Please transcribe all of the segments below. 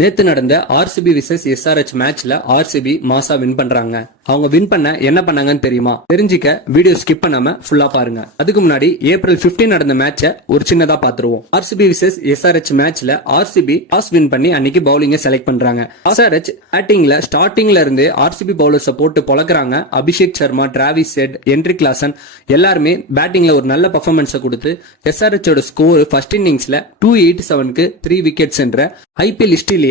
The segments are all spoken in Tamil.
நேத்து நடந்த ஆர்சிபி விசஸ் எஸ்ஆர்எச் மேட்ச்ல ஆர்சிபி மாசா வின் பண்றாங்க. அவங்க வின் பண்ண என்ன பண்ணாங்கன்னு தெரியுமா? தெரிஞ்சிக்க வீடியோ ஸ்கிப் பண்ணாம ஃபுல்லா பாருங்க. அதுக்கு முன்னாடி ஏப்ரல் 15 நடந்த மேட்ச ஒரு சின்னதா பாத்துருவோம். ஆர்சிபி விசஸ் எஸ்ஆர்எச் மேட்ச்ல ஆர்சிபி டாஸ் வின் பண்ணி அன்னைக்கு பவுலிங்க செலக்ட் பண்றாங்க. எஸ்ஆர்எச் பேட்டிங்ல ஸ்டார்டிங்ல இருந்து ஆர்சிபி பவுலர்ஸ போட்டு பொளக்குறாங்க. Abhishek Sharma, Travis Head, Heinrich Klaasen எல்லாருமே பேட்டிங்ல ஒரு நல்ல பெர்ஃபார்மன்ஸை கொடுத்து எஸ்ஆர்எச் ஓட ஸ்கோர் ஃபர்ஸ்ட் இன்னிங்ஸ்ல 287க்கு 3 விக்கெட்ஸ் என்ற ஐபிஎல் ஹிஸ்டரியிலேயே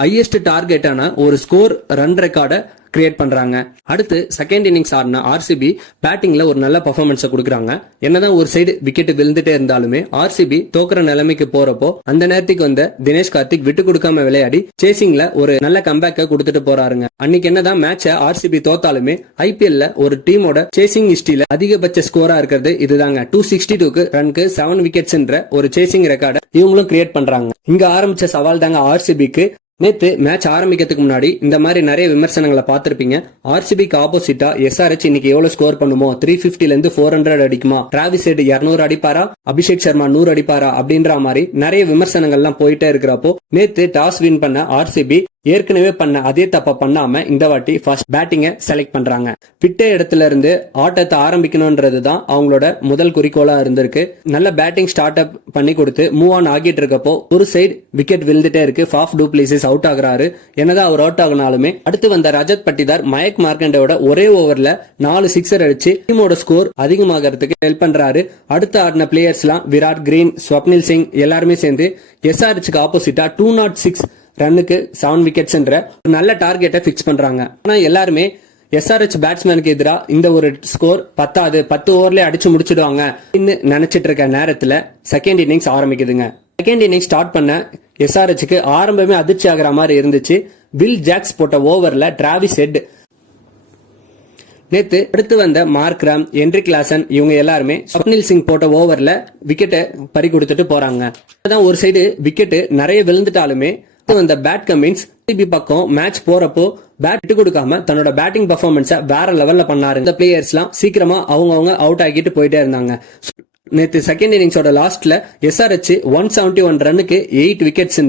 ஹையஸ்ட் டார்கெட்டான ஒரு ஸ்கோர் ரன் ரெக்கார்டை கிரியேட் பண்றாங்க. அடுத்து செகண்ட் இன்னிங்ஸ் ஆடின ஆர்சிபி பேட்டிங்ல ஒரு நல்ல பெர்ஃபார்மன்ஸை கொடுக்குறாங்க. என்னதான் ஒரு சைடு விக்கெட் விழுந்துட்டே இருந்தாலுமே ஆர்சிபி தோக்குற நிலைமைக்கு போறப்போ அந்த நேரத்துக்கு வந்த தினேஷ் கார்த்திக் விட்டு கொடுக்காம விளையாடி சேசிங்ல ஒரு நல்ல கம்பேக்க கொடுத்துட்டு போறாருங்க. அன்னைக்கு என்னதான் மேட்ச ஆர்சிபி தோத்தாலுமே ஐபிஎல்ல ஒரு டீமோட சேசிங் ஹிஸ்டரியில அதிகபட்ச ஸ்கோரா இருக்கிறது இதுதாங்க. 262க்கு ரன்க்கு 7 விக்கெட்ஸ் என்ற ஒரு சேசிங் ரெக்கார்டை இவங்களும் கிரியேட் பண்றாங்க. இங்க ஆரம்பிச்ச சவால் தாங்க ஆர்சிபிக்கு. நேத்து மேட்ச் ஆரம்பிக்கிறதுக்கு முன்னாடி இந்த மாதிரி நிறைய விமர்சனங்களை பார்த்திருப்பீங்க. ஆர்சிபிக்கு ஆப்போசிட்டா எஸ்ஆர்எச் இன்னைக்கு எவ்வளவு ஸ்கோர் பண்ணுமோ, 350ல இருந்து 400 அடிக்குமா, டிராவிஸ் ஹெட் 200 அடிப்பாரா, அபிஷேக் சர்மா 100 அடிப்பாரா அப்படின்ற மாதிரி நிறைய விமர்சனங்கள்லாம் போயிட்டே இருக்கிறப்போ நேத்து டாஸ் வின் பண்ண ஆர்சிபி ஏற்கனவே பண்ண அதே தப்ப பண்ணாம இந்த வாட்டி ஃபர்ஸ்ட் பேட்டிங்க செலக்ட் பண்றாங்க. விட்ட இடத்துல இருந்து ஆட்டத்தை ஆரம்பிக்கணும்ன்றதுதான் அவங்களோட முதல் குறிக்கோளா இருந்திருக்கு. நல்ல பேட்டிங் ஸ்டார்ட் அப் பண்ணி கொடுத்து மூவ் ஆன் ஆகிட்டு இருக்கப்போ ஒரு சைடு விக்கெட் விழுந்துட்டே இருக்கு. ஃபாஃப் டு பிளேசஸ் அவுட் ஆகுறாரு. என்னதான் அவர் அவுட் ஆகினாலுமே அடுத்து வந்த ரஜத் பட்டிதார் மயக் மார்க்கண்டோட ஒரே ஓவர்ல 4 சிக்ஸர் அடிச்சு டீமோட ஸ்கோர் அதிகமாகிறதுக்கு ஹெல்ப் பண்றாரு. அடுத்து ஆடின பிளேயர்ஸ் எல்லாம் விராட், கிரீன், ஸ்வப்னில் சிங் எல்லாருமே சேர்ந்து எஸ்ஆர்எச்சுக்கு ஆப்போசிட்டா 206 ரன்னுக்கு 7 விக்கெட்ஸ் என்ற நல்ல டார்கெட்டை பிக்ஸ் பண்றாங்க. ஆனா எல்லாருமே எஸ்ஆர்எச் பேட்ஸ்மேனுக்கு எதிராக இந்த ஒரு ஸ்கோர் 10 ஓவர்ல அடிச்சு முடிச்சிடுவாங்க நினைச்சிட்டு இருக்க நேரத்துல செகண்ட் இன்னிங்ஸ் ஆரம்பிக்குதுங்க. செகண்ட் இன்னிங்ஸ் ஸ்டார்ட் பண்ண எஸ்ஆர்எச்சுக்கு ஆரம்பமே அதிர்ச்சி ஆகிற மாதிரி இருந்துச்சு. வில் ஜாக்ஸ் போட்ட ஓவர்ல டிராவிஸ் ஹெட், நேத்து அடுத்து வந்த மார்க்ராம், ஹென்ரிக் லாசன் இவங்க எல்லாருமே ஸ்வப்னில் சிங் போட்ட ஓவர்ல விக்கெட்டை பறி கொடுத்துட்டு போறாங்க. அதான் ஒரு சைடு விக்கெட் நிறைய விழுந்துட்டாலுமே வந்த பேட் கமின்ஸ் பக்கம் மேட்ச் போறப்போ பேட் விட்டு கொடுக்காம தன்னோட பேட்டிங் பெர்ஃபார்மன்ஸை வேற லெவல்ல பண்ணாரு. இந்த பிளேயர்ஸ் எல்லாம் சீக்கிரமா அவங்க அவுட் ஆகிட்டு போயிட்டே இருந்தாங்க. நேத்து செகண்ட் இன்னிங்ஸோட லாஸ்ட்ல எஸ்ஆர்எச் 171 ரன்னுக்கு 8 விக்கெட்ஸ்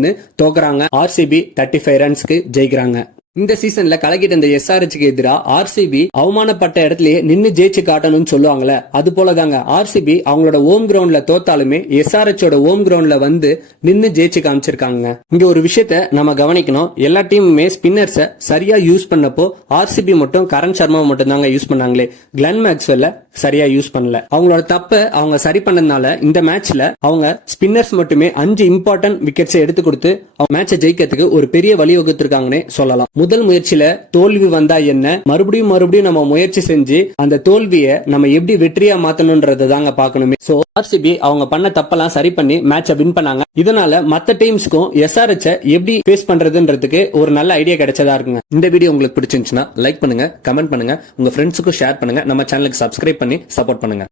தோக்குறாங்க. ஆர்சிபி 35 ரன்ஸ்க்கு ஜெயிக்கிறாங்க. இந்த சீசன்ல கலக்கிட்டு இருந்த எஸ்ஆர்எச்சுக்கு எதிராக ஆர்சிபி அவமானப்பட்ட இடத்துலயே நின்னு ஜெயிச்சு காட்டணும்னு சொல்லுவாங்கல்ல, அது போலதாங்க ஆர்சிபி அவங்களோட ஹோம் கிரவுண்ட்ல தோத்தாலுமே எஸ்ஆர்எச்சோட ஹோம் கிரவுண்ட்ல வந்து நின்னு ஜெயிச்சு காமிச்சிருக்காங்க. இங்க ஒரு விஷயத்த நம்ம கவனிக்கணும். எல்லா டீமுமே ஸ்பின்னர்ஸ சரியா யூஸ் பண்ணப்போ ஆர்சிபி மட்டும் கரண் சர்மா மட்டும் தாங்க யூஸ் பண்ணாங்களே, கிளென் மேக்ஸ்வெல்ல சரியா யூஸ் பண்ணல. அவங்களோட தப்ப அவங்க சரி பண்ணதுனால இந்த மேட்ச்ல அவங்க ஸ்பின்னர்ஸ் மட்டுமே 5 இம்பார்ட்டன்ட் விக்கெட்ஸ் எடுத்து கொடுத்து அவங்க மேட்சை ஜெயிக்கிறதுக்கு ஒரு பெரிய வழிவகுத்திருக்காங்கன்னு சொல்லலாம். முதல் முயற்சியில தோல்வி வந்தா என்ன, மறுபடியும் நம்ம முயற்சி செஞ்சு அந்த தோல்வியை நம்ம எப்படி வெற்றியா மாத்தணும்ன்றது தாங்க பாக்கணுமே. சோ ஆர்சிபி அவங்க பண்ண தப்பெல்லாம் சரி பண்ணி மேட்சை வின் பண்ணாங்க. இதனால மத்த டீம்ஸ்க்கும் எஸ்ஆர்எச் எப்படி ஃபேஸ் பண்றதுன்றதுக்கு ஒரு நல்ல ஐடியா கிடைச்சதா இருக்குங்க. இந்த வீடியோ உங்களுக்கு பிடிச்சிருந்துச்சுன்னா லைக் பண்ணுங்க, கமெண்ட் பண்ணுங்க, உங்க ஃப்ரெண்ட்ஸுக்கும் ஷேர் பண்ணுங்க, நம்ம சேனலுக்கு சப்ஸ்கிரைப் பண்ணி சப்போர்ட் பண்ணுங்க.